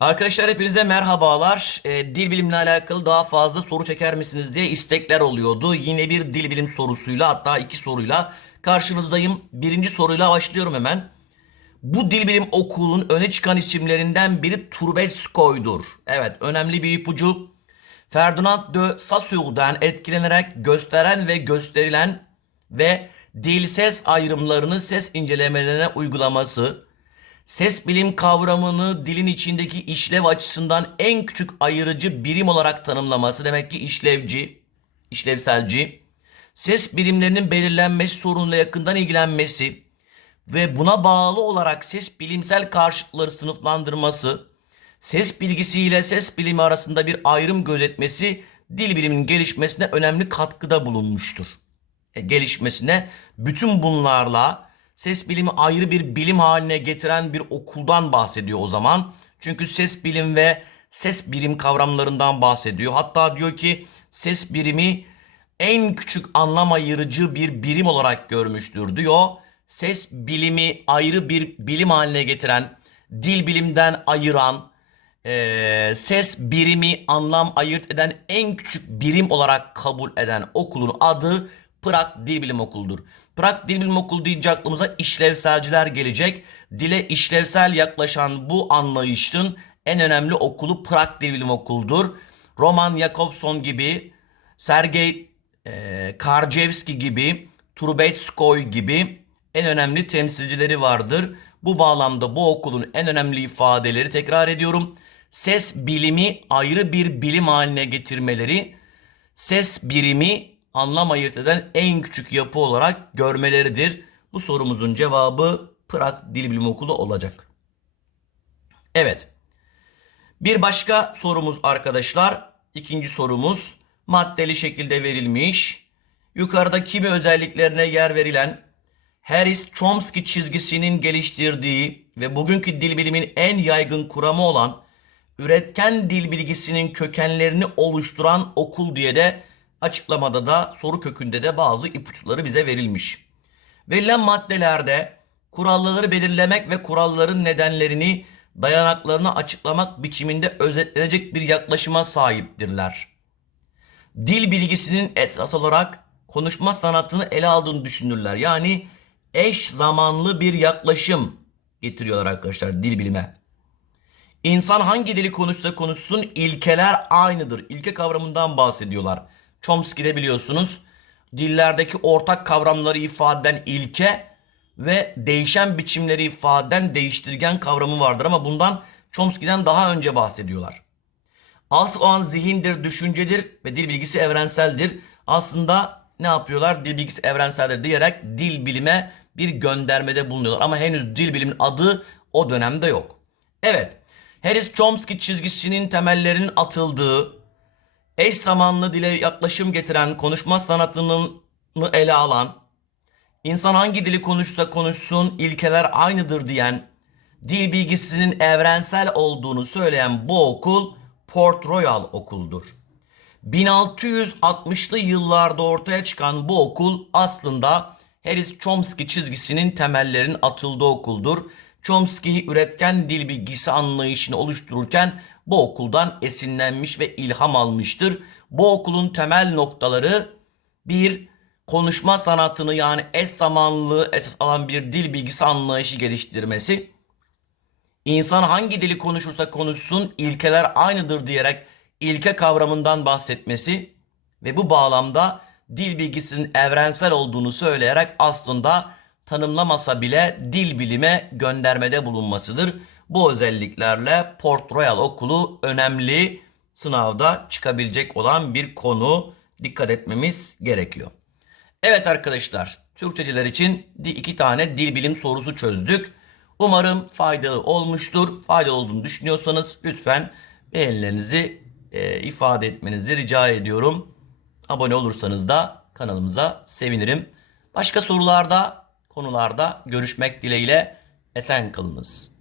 Arkadaşlar hepinize merhabalar. Ee, dil bilimle alakalı daha fazla soru çeker misiniz diye istekler oluyordu. Yine bir dil bilim sorusuyla hatta iki soruyla karşınızdayım. Birinci soruyla başlıyorum hemen. Bu dil bilim okulunun öne çıkan isimlerinden biri Turbetskoy'dur. Evet önemli bir ipucu. Ferdinand de Saussure'dan etkilenerek gösteren ve gösterilen ve dil ses ayrımlarını ses incelemelerine uygulaması, ses bilim kavramını dilin içindeki işlev açısından en küçük ayırıcı birim olarak tanımlaması demek ki işlevci, işlevselci, ses birimlerinin belirlenmesi sorunuyla yakından ilgilenmesi ve buna bağlı olarak ses bilimsel karşıtları sınıflandırması, ses bilgisiyle ses bilimi arasında bir ayrım gözetmesi dil biliminin gelişmesine önemli katkıda bulunmuştur. E, gelişmesine bütün bunlarla ses bilimi ayrı bir bilim haline getiren bir okuldan bahsediyor o zaman. Çünkü ses bilim ve ses birim kavramlarından bahsediyor. Hatta diyor ki ses birimi en küçük anlam ayırıcı bir birim olarak görmüştür diyor. Ses bilimi ayrı bir bilim haline getiren, dil bilimden ayıran, eee, ses birimi anlam ayırt eden en küçük birim olarak kabul eden okulun adı Prag Dil Bilim Okulu'dur. Prag Dil Bilim Okulu deyince aklımıza işlevselciler gelecek. Dile işlevsel yaklaşan bu anlayışın en önemli okulu Prag Dil Bilim Okulu'dur. Roman Jakobson gibi, Sergey e, Karjevski gibi, Trubetskoy gibi en önemli temsilcileri vardır. Bu bağlamda bu okulun en önemli ifadeleri tekrar ediyorum. Ses bilimi ayrı bir bilim haline getirmeleri, ses birimi anlam ayırt eden en küçük yapı olarak görmeleridir. Bu sorumuzun cevabı Prag Dil Bilim Okulu olacak. Evet. Bir başka sorumuz arkadaşlar. İkinci sorumuz maddeli şekilde verilmiş. Yukarıda kimi özelliklerine yer verilen Harris Chomsky çizgisinin geliştirdiği ve bugünkü dil bilimin en yaygın kuramı olan üretken dil bilgisinin kökenlerini oluşturan okul diye de açıklamada da soru kökünde de bazı ipuçları bize verilmiş. Verilen maddelerde kuralları belirlemek ve kuralların nedenlerini dayanaklarını açıklamak biçiminde özetlenecek bir yaklaşıma sahiptirler. Dil bilgisinin esas olarak konuşma sanatını ele aldığını düşünürler. Yani eş zamanlı bir yaklaşım getiriyorlar arkadaşlar dil bilime. İnsan hangi dili konuşsa konuşsun ilkeler aynıdır. İlke kavramından bahsediyorlar. Chomsky'de biliyorsunuz dillerdeki ortak kavramları ifade eden ilke ve değişen biçimleri ifade eden değiştirgen kavramı vardır ama bundan Chomsky'den daha önce bahsediyorlar. Asıl olan zihindir, düşüncedir ve dil bilgisi evrenseldir. Aslında ne yapıyorlar? Dil bilgisi evrenseldir diyerek dil bilime bir göndermede bulunuyorlar. Ama henüz dil bilimin adı o dönemde yok. Evet, Harris Chomsky çizgisinin temellerinin atıldığı, eş zamanlı dile yaklaşım getiren, konuşma sanatını ele alan, insan hangi dili konuşsa konuşsun ilkeler aynıdır diyen, dil bilgisinin evrensel olduğunu söyleyen bu okul Port Royal okuldur. 1660'lı yıllarda ortaya çıkan bu okul aslında Harris Chomsky çizgisinin temellerinin atıldığı okuldur. Chomsky üretken dil bilgisi anlayışını oluştururken bu okuldan esinlenmiş ve ilham almıştır. Bu okulun temel noktaları bir konuşma sanatını yani eş zamanlılığı esas alan bir dil bilgisi anlayışı geliştirmesi. İnsan hangi dili konuşursa konuşsun ilkeler aynıdır diyerek ilke kavramından bahsetmesi ve bu bağlamda dil bilgisinin evrensel olduğunu söyleyerek aslında tanımlamasa bile dil bilime göndermede bulunmasıdır. Bu özelliklerle Port Royal Okulu önemli sınavda çıkabilecek olan bir konu dikkat etmemiz gerekiyor. Evet arkadaşlar Türkçeciler için iki tane dil bilim sorusu çözdük. Umarım faydalı olmuştur. Faydalı olduğunu düşünüyorsanız lütfen beğenilerinizi e, ifade etmenizi rica ediyorum. Abone olursanız da kanalımıza sevinirim. Başka sorularda, konularda görüşmek dileğiyle esen kalınız.